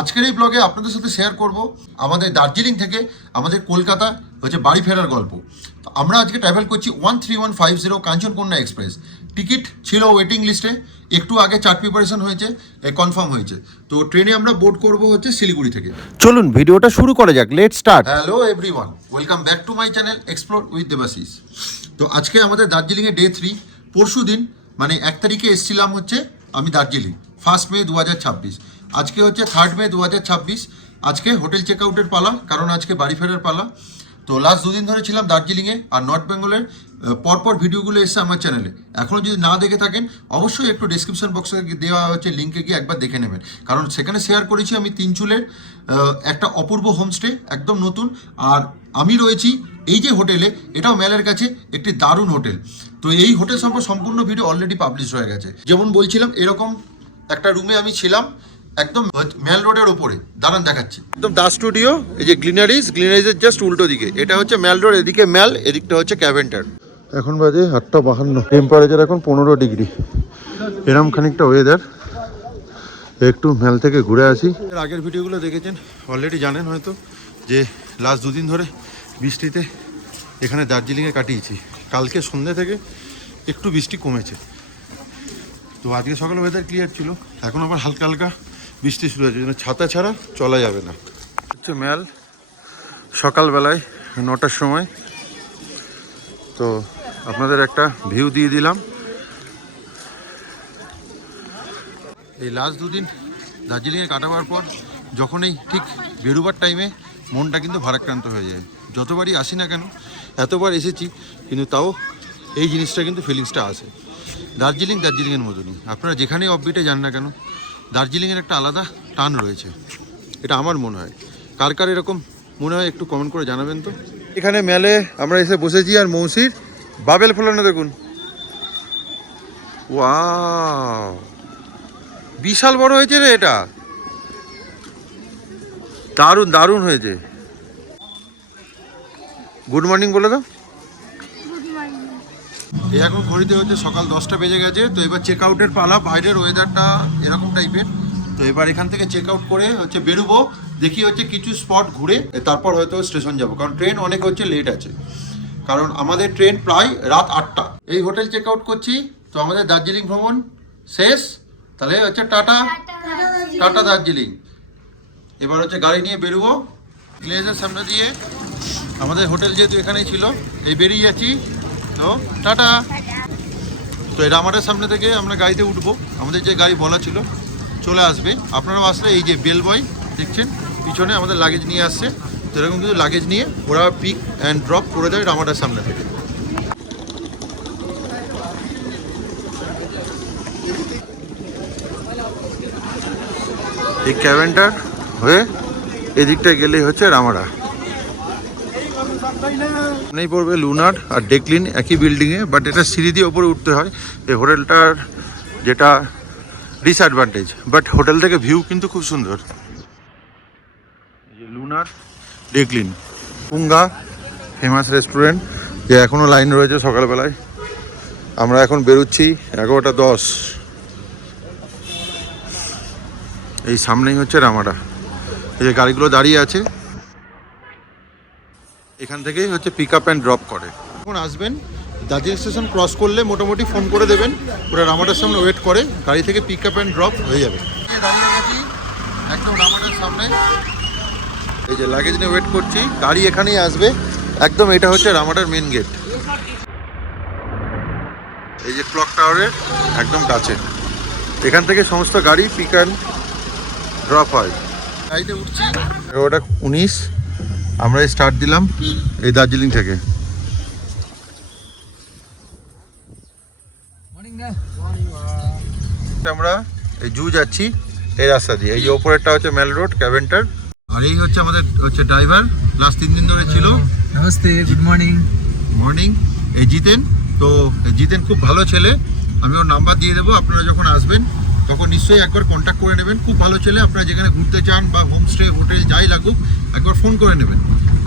আজকের এই ব্লগে আপনাদের সাথে শেয়ার করব আমাদের দার্জিলিং থেকে আমাদের কলকাতা হচ্ছে বাড়ি ফেরার গল্প। তো আমরা আজকে ট্রাভেল করছি 13150 কাঞ্চনকন্যা এক্সপ্রেস। টিকিট ছিল ওয়েটিং লিস্টে, একটু আগে চার্ট প্রিপারেশন হয়েছে, কনফার্ম হয়েছে। তো ট্রেনে আমরা বোর্ড করব হচ্ছে শিলিগুড়ি থেকে। চলুন ভিডিওটা শুরু করা যাক, let start. Hello everyone, welcome back to my channel explore with Debashis. তো আজকে আমাদের দার্জিলিংয়ে ডে 3। পরশু দিন মানে 1 তারিখে এসেছিলাম হচ্ছে আমি দার্জিলিং, 1 মে 2026। আজকে হচ্ছে 3 মে 2026। আজকে হোটেল চেক আউটের পালা, কারণ আজকে বাড়ি ফেরার পালা। তো লাস্ট 2 দিন ধরে ছিলাম দার্জিলিংয়ে, আর নর্থ বেঙ্গলের পরপর ভিডিওগুলো এসছে আমার চ্যানেলে। এখনও যদি না দেখে থাকেন অবশ্যই একটু ডিসক্রিপশন বক্সে দেওয়া হচ্ছে লিঙ্কে গিয়ে একবার দেখে নেবেন, কারণ সেখানে শেয়ার করেছি আমি তিনচুলের একটা অপূর্ব হোমস্টে, একদম নতুন। আর আমি রয়েছি এই যে হোটেলে, এটাও ম্যালের কাছে একটি দারুণ হোটেল। তো এই হোটেল সম্পর্কে সম্পূর্ণ ভিডিও অলরেডি পাবলিশ হয়ে গেছে। যেমন বলছিলাম, এরকম একটা রুমে আমি ছিলাম একদম ম্যাল রোডের ওপরে। দাঁড়ান দেখাচ্ছি, একদম দা স্টুডিও, এই যে গ্লিনারিজের জাস্ট উল্টো দিকে। এটা হচ্ছে ম্যাল রোড, এদিকে ম্যাল, এদিকটা হচ্ছে ক্যাভেন্টার। এখন বাজে 8:52, টেম্পারেচার এখন 15 ডিগ্রি। এরম খানিকটা ওয়েদার। একটু ম্যাল থেকে ঘুরে আসি। এর আগের ভিডিওগুলো দেখেছেন, অলরেডি জানেন হয়তো যে লাস্ট 2 দিন ধরে বৃষ্টিতে এখানে দার্জিলিংয়ে কাটিয়েছি। কালকে সন্ধ্যে থেকে একটু বৃষ্টি কমেছে। তো আজকে সকালে ওয়েদার ক্লিয়ার ছিল, এখন আবার হালকা হালকা বৃষ্টি শুরু হয়েছে, ছাতা ছাড়া চলা যাবে না। হচ্ছে ম্যাল, সকালবেলায় 9টার সময়। তো আপনাদের একটা ভিউ দিয়ে দিলাম। এই লাস্ট 2 দিন দার্জিলিংয়ে কাটাবার পর যখনই ঠিক বেরোবার টাইমে মনটা কিন্তু ভারাক্রান্ত হয়ে যায়। যতবারই আসি না কেন, এতবার এসেছি কিন্তু তাও এই জিনিসটা কিন্তু ফিলিংসটা আসে। দার্জিলিংয়ের মতনই, আপনারা যেখানেই অফবিটে যান না কেন, দার্জিলিংয়ের একটা আলাদা টান রয়েছে, এটা আমার মনে হয়। কার কার এরকম মনে হয় একটু কমেন্ট করে জানাবেন তো। এখানে মেলে আমরা এসে বসেছি, আর মৌসির বাবেল ফোলানো দেখুন, ওয়াও বিশাল বড় হয়েছে রে, এটা দারুণ দারুণ হয়েছে। গুড মর্নিং বলে দাও। এই এখন ঘড়িতে হচ্ছে সকাল 10টা বেজে গেছে। তো এবার চেক আউটের পালা। বাইরের ওয়েদারটা এরকম টাইপের। তো এবার এখান থেকে চেক আউট করে হচ্ছে বেরোবো, দেখি হচ্ছে কিছু স্পট ঘুরে তারপর হয়তো স্টেশন যাব, কারণ ট্রেন অনেক হচ্ছে লেট আছে, কারণ আমাদের ট্রেন প্রায় রাত 8টা। এই হোটেল চেক আউট করছি। তো আমাদের দার্জিলিং ভ্রমণ শেষ, তাহলে হচ্ছে টাটা টাটা দার্জিলিং। এবার হচ্ছে গাড়ি নিয়ে বেরোবো গ্লেজের সামনে দিয়ে। আমাদের হোটেল যেহেতু এখানেই ছিল, এই বেরিয়ে যাচ্ছি। তো টাটা। তো এটা আমাদের সামনে থেকে আমরা গাড়িতে উঠবো, আমাদের যে গাড়ি বলা ছিল চলে আসবে। আপনারাও আসলে এই যে বেল বয় দেখছেন পিছনে, আমাদের লাগেজ নিয়ে আসছে। তো এরকম কিন্তু লাগেজ নিয়ে ওরা পিক অ্যান্ড ড্রপ করে দেয় রামাডার সামনে থেকে। এই ক্যাভেন্টার হয়ে এদিকটায় গেলেই হচ্ছে রামাডা। নেই পড়বে লুনার আর ডেকলিন একই বিল্ডিংয়ে, বাট এটা সিঁড়ি দিয়ে ওপরে উঠতে হয়। এই হোটেলটার যেটা ডিসঅ্যাডভান্টেজ, বাট হোটেল থেকে ভিউ কিন্তু খুব সুন্দর। এই লুনার ডেকলিন পুঙ্গা ফেমাস রেস্টুরেন্ট, যে এখনও লাইন রয়েছে সকালবেলায়। আমরা এখন বেরোচ্ছি 11:10। এই সামনেই হচ্ছে রামাডা, এই যে গাড়িগুলো দাঁড়িয়ে আছে, এখান থেকেই হচ্ছে পিক আপ অ্যান্ড ড্রপ করে। এখন আসবেন দার্জিলিং স্টেশন ক্রস করলে মোটামুটি ফোন করে দেবেন, ওরা রামাডার সামনে ওয়েট করে, গাড়ি থেকে পিক আপ অ্যান্ড ড্রপ হয়ে যাবে। দাঁড়িয়ে গেছি একদম রামাডার সামনে, এই যে লাগেজ নিয়ে ওয়েট করছি, গাড়ি এখানেই আসবে একদম। এটা হচ্ছে রামাডার মেন গেট, এই যে ক্লক টাওয়ারের একদম কাছে। এখান থেকে সমস্ত গাড়ি পিক অ্যান্ড ড্রপ হয়। গাড়িতে উঠছি 11:19। আমরা স্টার্ট দিলাম এই দার্জিলিং থেকে। আমরা এই জু যাচ্ছি এই রাস্তা দিয়ে। এই যে ওপরেরটা হচ্ছে মেল রোড ক্যাভেন্টার, আর এই হচ্ছে আমাদের হচ্ছে ড্রাইভার, লাস্ট 3 দিন ধরে ছিল। Namaste, good morning. মর্নিং। এই জিতেন। তো জিতেন খুব ভালো ছেলে, আমি ওর নাম্বার দিয়ে দেবো। আপনারা যখন আসবেন তখন নিশ্চয়ই একবার কন্ট্যাক্ট করে নেবেন। খুব ভালো ছেলে, আপনারা যেখানে ঘুরতে চান বা হোমস্টে হোটেল যাই লাগুক একবার ফোন করে নেবেন,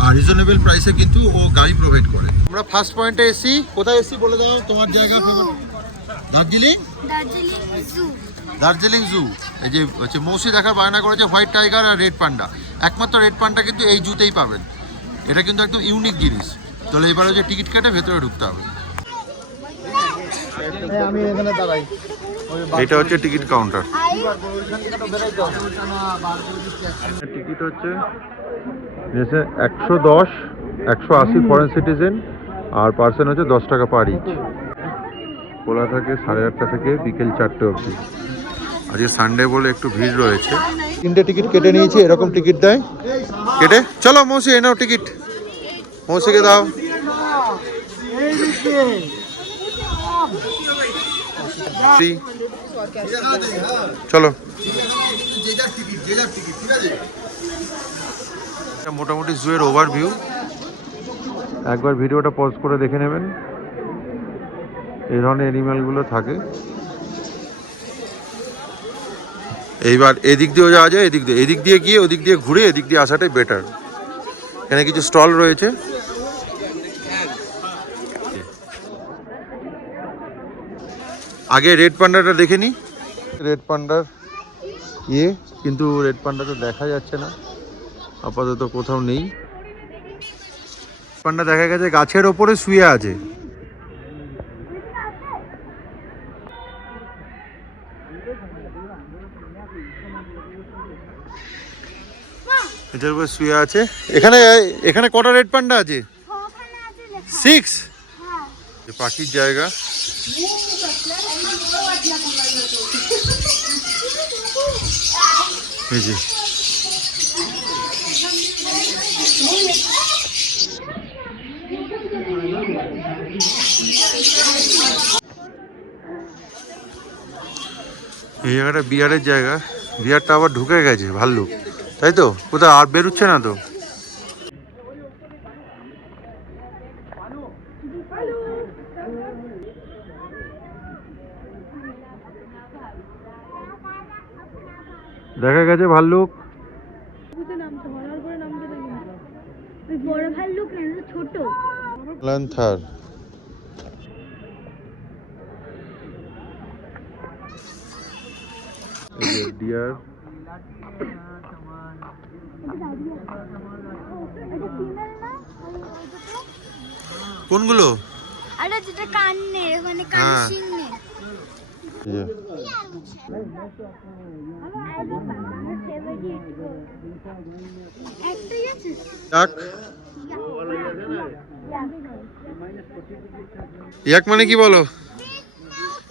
আর রিজনেবল প্রাইসে কিন্তু ও গাড়ি প্রোভাইড করে। আমরা ফার্স্ট পয়েন্টে এসি। কোথায় এসি বলে দাও তোমার জায়গা? দার্জিলিং দার্জিলিং জু, এই যে হচ্ছে মৌসি দেখার বায়না করেছে হোয়াইট টাইগার আর রেড পান্ডা। একমাত্র রেড পান্ডা কিন্তু এই জুতেই পাবেন। এটা কিন্তু একদম ইউনিক জিনিস। তাহলে এবার হচ্ছে টিকিট কেটে ভেতরে ঢুকতে হবে। আমি এখানে দাঁড়াই। এটা হচ্ছে টিকিট কাউন্টার। টিকিট হচ্ছে 110, 180 ফরেন সিটিজেন, আর পার্সন হচ্ছে 10 টাকা পার ইচ। খোলা থাকে 8:30 থেকে বিকেল 4টে অবধি। আজকে সানডে বলে একটু ভিড় রয়েছে। 3টে টিকিট কেটে নিয়েছি, এরকম টিকিট দেয় কেটে। চলো মৌসি এ নাও টিকিট, মৌসিকে দাও। চলো, মোটামুটি জুয়ের ওভারভিউ। একবার ভিডিওটা পজ করে দেখে নেবেন। এই ধরনের অ্যানিম্যালগুলো থাকে। এইবার এদিক দিয়েও যাওয়া যায়, এদিক দিয়ে গিয়ে ওদিক দিয়ে ঘুরে এদিক দিয়ে আসাটাই বেটার। এখানে কিছু স্টল রয়েছে। আগে রেড পান্ডাটা দেখে নি। রেড পান্ডার কিন্তু রেড পান্ডা তো দেখা যাচ্ছে না, আপাতত কোথাও নেই। পান্ডা দেখা গেছে গাছের ওপরে শুয়ে আছে। এটার উপরে শুয়ে আছে। এখানে কটা রেড পান্ডা আছে? 6। পাখির জায়গা। এই যে এই জায়গাটা বিয়ারের জায়গা। বিয়ারটা আবার ঢুকে গেছে ভাল্লুক, তাই তো? কোথাও আর বেরোচ্ছে না তো? দেখা গেছে ভাল্লুক। ছোট ল্যান্থার। ডিয়ার। কোনগুলো? আরে যেটা কান নেই, ওখানে কান শিং নেই। একটাই আছে। ইয়াক মানে কি বলো?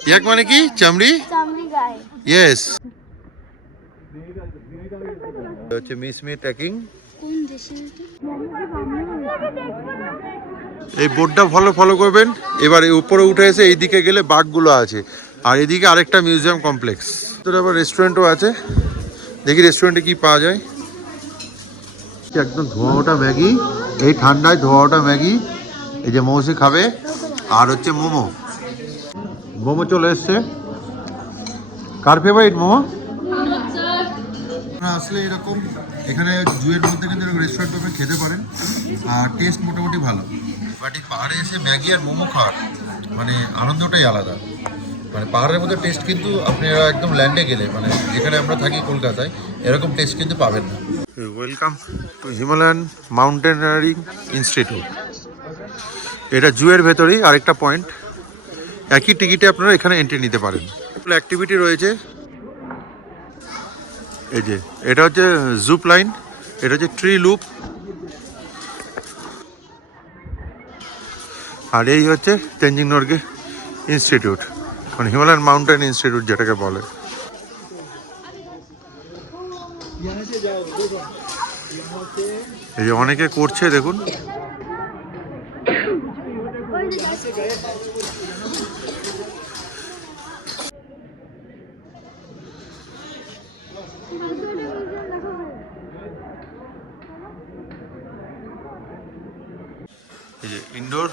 ইয়াক মানে কি? চামড়ি? চামড়ি গায়ে। ইয়েস। হচ্ছে মিসমি ট্যাকিং। কোন দেশে? এই বোর্ডটা ফলো করবেন। এবার উপরে উঠে এসে এই দিকে গেলে বাঘগুলো আছে, আর এদিকে আরেকটা মিউজিয়াম কমপ্লেক্স। তো আবার রেস্টুরেন্টও আছে। দেখি রেস্টুরেন্টে কি পাওয়া যায়। একদম ধোঁয়া ওঠা ম্যাগি, এই ঠান্ডায় ধোঁয়া ওঠা ম্যাগি। এই যে মৌসি খাবে। আর হচ্ছে মোমো চলে এসছে। কার ফেভারিট মোমো? আসলে এরকম এখানে জুয়ের মধ্যে কিন্তু রেস্টুরেন্ট আপনি খেতে পারেন, আর টেস্ট মোটামুটি ভালো। বাট এই পাহাড়ে এসে ম্যাগি আর মোমো খাওয়ার মানে আনন্দটাই আলাদা। মানে পাহাড়ের মধ্যে টেস্ট কিন্তু আপনারা একদম ল্যান্ডে গেলে, মানে যেখানে আমরা থাকি কলকাতায়, এরকম টেস্ট কিন্তু পাবেন না। Welcome to Himalayan mountaineering institute. এটা জুয়ের ভেতরেই আরেকটা পয়েন্ট। একই টিকিটে আপনারা এখানে এন্ট্রি নিতে পারেন। অ্যাক্টিভিটি রয়েছে। এই যে এটা হচ্ছে জুপ লাইন, এটা হচ্ছে ট্রি লুপ, আর এই হচ্ছে তেনজিং নরগে ইনস্টিটিউট, মানে হিমালয়ান মাউন্টেন ইনস্টিটিউট যেটাকে বলে। এই যে অনেকে করছে দেখুন। এই যে ইনডোর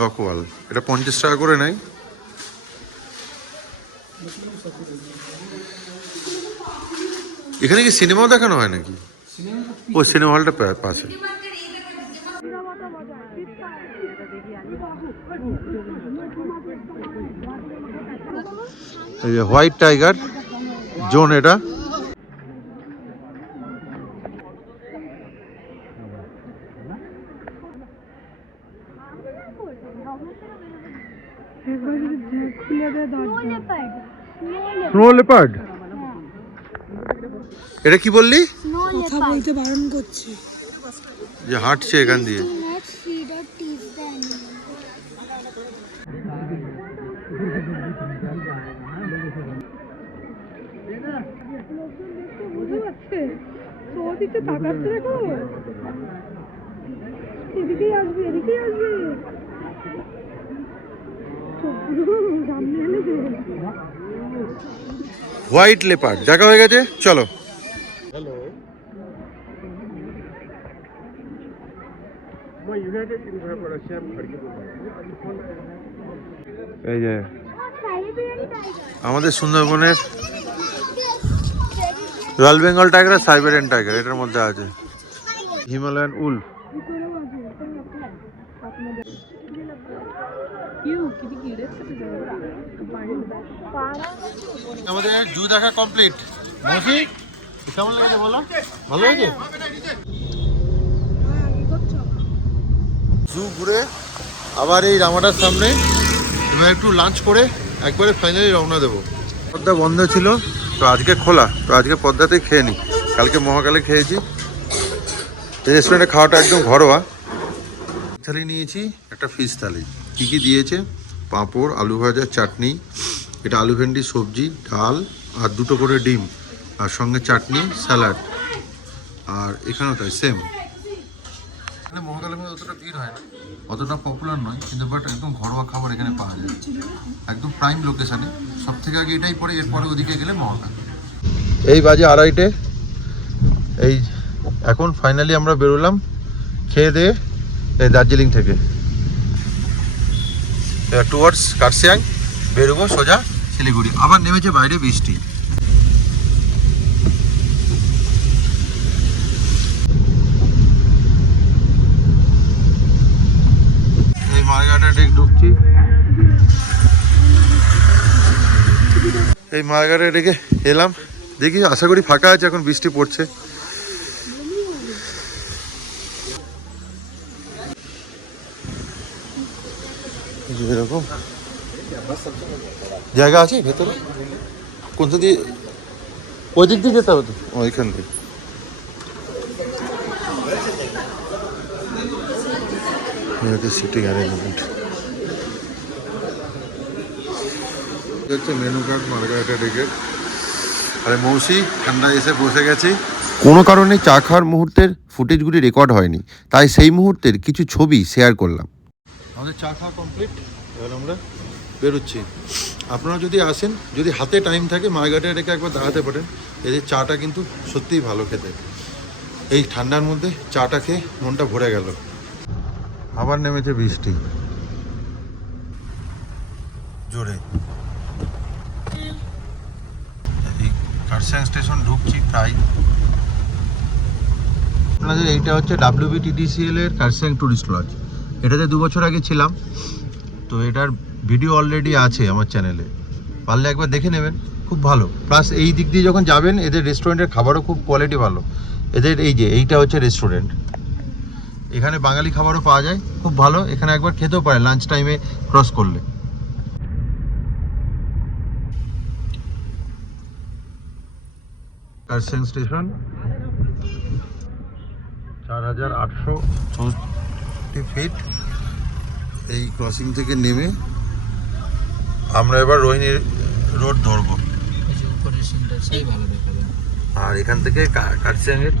রক ওয়াল, এটা 50 টাকা করে নেয়। এখানে কি সিনেমাও দেখানো হয় নাকি? ও সিনেমা হলটা পাশে। এই যে হোয়াইট টাইগার, জোন এটা। স্নো লেপার্ড, এটা কি বললি? কথা বলতে বারণ করছে। যে হাঁটছে এখান দিয়ে। হোয়াইট লেপার্ড দেখা হয়ে গেছে, চলো। এই যে আমাদের সুন্দরবনের রয়্যাল বেঙ্গল টাইগার আর সাইবেরিয়ান টাইগার এটার মধ্যে আছে। Himalayan Wolf. আমাদের জু দেখা কমপ্লিট। মৌসি কেমন লেগেছে বলো? ভালো হয়েছে? জু ঘুরে আবার এই রামাটার সামনে এবার একটু লাঞ্চ করে একবারে ফাইনালি রওনা দেবো। পদ্মা বন্ধ ছিল, তো আজকে খোলা, তো আজকে পদ্মাতেই খেয়ে নিই। কালকে মহাকালে খেয়েছি। এই রেস্টুরেন্টে খাওয়াটা একদম ঘরোয়া। থালি নিয়েছি, একটা ফিশ থালি। কী কী দিয়েছে? পাঁপড়, আলু ভাজা, চাটনি, এটা আলু ভেন্ডি সবজি, ডাল আর 2টো করে ডিম, আর সঙ্গে চাটনি, স্যালাড। আর এখানেও তাই সেম। এখানে মহাকালের মধ্যে অতটা ভিড় হয় না, অতটা পপুলার নয়, কিন্তু বাট একদম ঘরোয়া খাবার এখানে পাওয়া যায়, একদম প্রাইম লোকেশানে। সব থেকে আগে এটাই পড়ে, এরপরে ওদিকে গেলে মহাকাল। এই বাজে 2:30। এই এখন ফাইনালি আমরা বেরোলাম খেয়ে দিয়ে এই দার্জিলিং থেকে টুয়ার্ডস কার্শিয়াং বেরোবো সোজা শিলিগুড়ি। আবার নেমেছে বাইরে বৃষ্টি। এই মার্গারেট ডেক ঢুকছি। এই মার্গারেট ডেকে এলাম, দেখি আশা করি ফাঁকা আছে, এখন বৃষ্টি পড়ছে। এরকম জায়গা আছে ভেতরে, কোনটা দিয়ে? ওই দিক দিয়ে যেতে হবে তো, ওইখান দিয়ে। সিটিং অ্যারেঞ্জমেন্ট হচ্ছে মেনু কার্ড মার্গারেটা ডেকে। আরে মৌসি ঠান্ডা এসে বসে গেছি। কোনো কারণে চা খাওয়ার মুহূর্তের ফুটেজগুলি রেকর্ড হয়নি, তাই সেই মুহূর্তের কিছু ছবি শেয়ার করলাম। আমাদের চা খাওয়া কমপ্লিট, এবার আমরা বেরোচ্ছি। আপনারা যদি আসেন, যদি হাতে টাইম থাকে, মার্গারেটা ডেকে একবার দাঁড়াতে পারেন। এদের চাটা কিন্তু সত্যিই ভালো খেতে। এই ঠান্ডার মধ্যে চাটা খেয়ে মনটা ভরে গেল। আবার নেমেছে বৃষ্টি জোরে। এই কার্শিয়াং স্টেশন ঢুকছি প্রায়। আপনাদের এইটা হচ্ছে WBTDCL এর কার্শিয়াং ট্যুরিস্ট লজ। এটাতে 2 বছর আগে ছিলাম, তো এটার ভিডিও অলরেডি আছে আমার চ্যানেলে, পারলে একবার দেখে নেবেন, খুব ভালো। প্লাস এই দিক দিয়ে যখন যাবেন, এদের রেস্টুরেন্টের খাবারও খুব কোয়ালিটি ভালো। এদের এই যে এইটা হচ্ছে রেস্টুরেন্ট, এখানে বাঙালি খাবারও পাওয়া যায়, খুব ভালো। এখানে একবার খেতেও পারে লাঞ্চ টাইমে ক্রস করলে। Kurseong station 4864 feet. এই ক্রসিং থেকে নেমে আমরা এবার রোহিণী রোড ধরবো। আর এখান থেকে কার্শিয়াংয়ের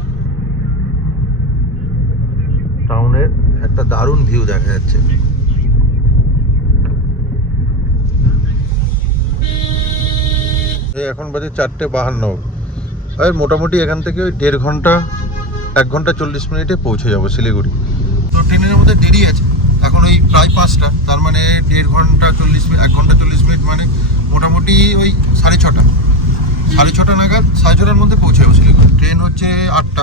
টাউনের একটা দারুণ ভিউ দেখা যাচ্ছে। এখন বাজে 4:52। আর মোটামুটি এখান থেকে ওই 1.5 ঘন্টা 1 ঘন্টা 40 মিনিটে পৌঁছে যাবো শিলিগুড়ি। তো ট্রেনের মধ্যে দেরি আছে, এখন ওই প্রায় 5টা, তার মানে 1.5 ঘন্টা 40 মিনিট, 1 ঘন্টা 40 মিনিট, মানে মোটামুটি ওই 6:30 নাগাদ, 6:30টার মধ্যে পৌঁছে যাবো শিলিগুড়ি। ট্রেন হচ্ছে 8টা।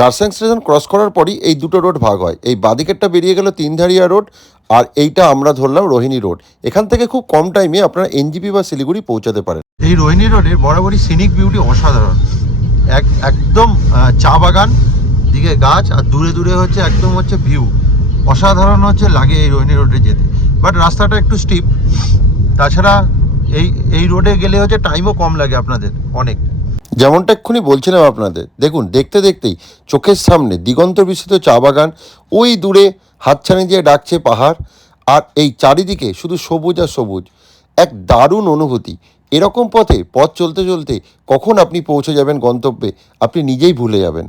কার্শিয়াং স্টেশন ক্রস করার পরই এই দুটো রোড ভাগ হয়। এই বাদিকেরটা বেরিয়ে গেল তিনধারিয়া রোড, আর এইটা আমরা ধরলাম রোহিণী রোড। এখান থেকে খুব কম টাইমে আপনারা NGP বা শিলিগুড়ি পৌঁছাতে পারেন। এই রোহিণী রোডের বরাবরই সিনিক বিউটি অসাধারণ। একদম চা বাগান, দিকে গাছ, আর দূরে দূরে হচ্ছে একদম হচ্ছে ভিউ অসাধারণ হচ্ছে লাগে এই রোহিণী রোডে যেতে। বাট রাস্তাটা একটু স্টিপ, তাছাড়া এই রোডে গেলে হচ্ছে টাইমও কম লাগে আপনাদের অনেক। যেমনটা এক্ষুনি বলছিলাম আপনাদের, দেখুন দেখতে দেখতেই চোখের সামনে দিগন্ত বিস্তৃত চা বাগান, ওই দূরে হাতছানি দিয়ে ডাকছে পাহাড়, আর এই চারিদিকে শুধু সবুজ আর সবুজ। এক দারুণ অনুভূতি। এরকম পথ চলতে চলতে কখন আপনি পৌঁছে যাবেন গন্তব্যে আপনি নিজেই ভুলে যাবেন।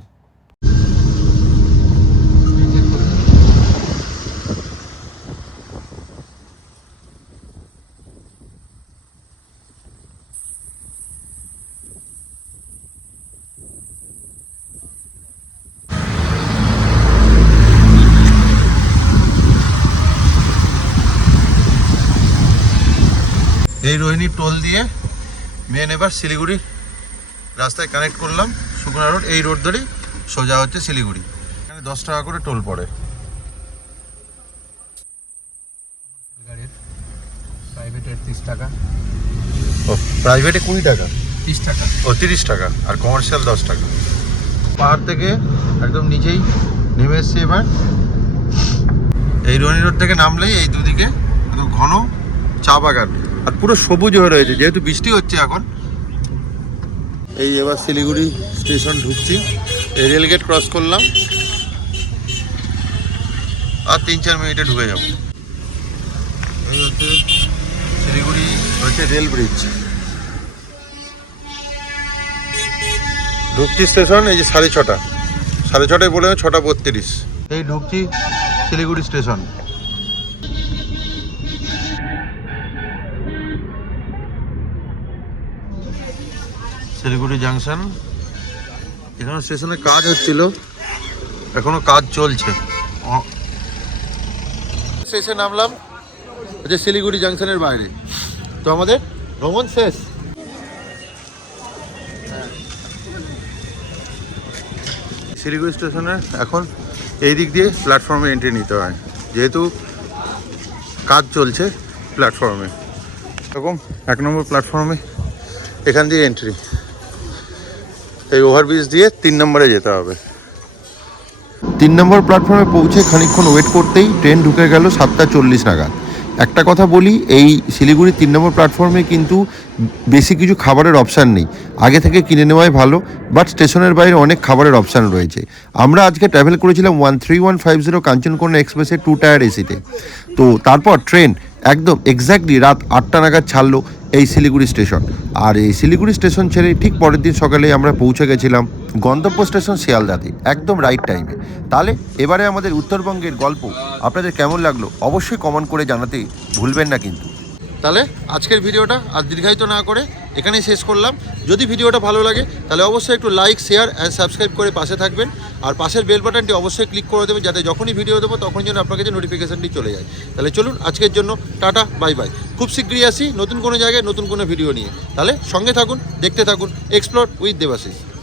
এই রোহিণী টোল দিয়ে মেন এবার শিলিগুড়ি রাস্তায় কানেক্ট করলাম। সুকুনা রোড, এই রোড ধরেই সোজা হচ্ছে শিলিগুড়ি। এখানে 10 টাকা করে টোল পড়ে। প্রাইভেটে 30 টাকা, ও প্রাইভেটে 20 টাকা, 30 টাকা। ও 30 টাকা, আর কমার্শিয়াল 10 টাকা। পাহাড় থেকে একদম নিচেই নেমে এসছি এবার। এই রোহিণী রোড থেকে নামলেই এই দুদিকে একদম ঘন চা বাগান, আর পুরো সবুজ হয়ে রয়েছে যেহেতু বৃষ্টি হচ্ছে এখন। এই এবার শিলিগুড়ি স্টেশন ঢুকছি, এই রেলগেট ক্রস করলাম, আর 3-4 মিনিটে ঢুকে যাব। এই হচ্ছে শিলিগুড়ি হচ্ছে রেল ব্রিজ। ঢুকছি স্টেশন, এই যে 6:30, 6:30 বলে 6:32। এই ঢুকছি শিলিগুড়ি স্টেশন। শিলিগুড়ি জাংশন। এখানে স্টেশনে কাজ হচ্ছিল, এখনো কাজ চলছে। স্টেশনে নামলাম হচ্ছে শিলিগুড়ি জাংশনের বাইরে। তো আমাদের ভ্রমণ শেষ। শিলিগুড়ি স্টেশনে এখন এই দিক দিয়ে প্ল্যাটফর্মে এন্ট্রি নিতে হয়, যেহেতু কাজ চলছে প্ল্যাটফর্মে। এরকম 1 নম্বর প্ল্যাটফর্মে এখান দিয়ে এন্ট্রি, এই ওভারব্রিজ দিয়ে 3 নম্বরে যেতে হবে। 3 নম্বর প্ল্যাটফর্মে পৌঁছে খানিকক্ষণ ওয়েট করতেই ট্রেন ঢুকে গেল 7:40 নাগাদ। একটা কথা বলি, এই শিলিগুড়ি 3 নম্বর প্ল্যাটফর্মে কিন্তু বেশি কিছু খাবারের অপশান নেই, আগে থেকে কিনে নেওয়াই ভালো। বাট স্টেশনের বাইরে অনেক খাবারের অপশান রয়েছে। আমরা আজকে ট্রাভেল করেছিলাম 13150 কাঞ্চনকন্যা এক্সপ্রেসের 2 টায়ার এসিতে। তো তারপর ট্রেন একদম এক্স্যাক্টলি রাত 8টা নাগাদ ছাড়লো এই শিলিগুড়ি স্টেশন। আর এই শিলিগুড়ি স্টেশন ছেড়ে ঠিক পরের দিন সকালে আমরা পৌঁছে গেছিলাম গন্তব্য স্টেশন শিয়ালদাতে, একদম রাইট টাইমে। তাহলে এবারে আমাদের উত্তরবঙ্গের গল্প আপনাদের কেমন লাগলো অবশ্যই কমেন্ট করে জানাতে ভুলবেন না কিন্তু। তাহলে আজকের ভিডিওটা আর দীর্ঘায়িত না করে এখানেই শেষ করলাম। যদি ভিডিওটা ভালো লাগে তাহলে অবশ্যই একটু লাইক, শেয়ার অ্যান্ড সাবস্ক্রাইব করে পাশে থাকবেন, আর পাশের বেল বাটনটি অবশ্যই ক্লিক করে দেবেন, যাতে যখনই ভিডিও দেবো তখন যেন আপনার কাছে নোটিফিকেশানটি চলে যায়। তাহলে চলুন আজকের জন্য টাটা, বাই বাই। খুব শীঘ্রই আসি নতুন কোনো জায়গায় নতুন কোনো ভিডিও নিয়ে। তাহলে সঙ্গে থাকুন, দেখতে থাকুন এক্সপ্লোর উইথ দেবাশিস।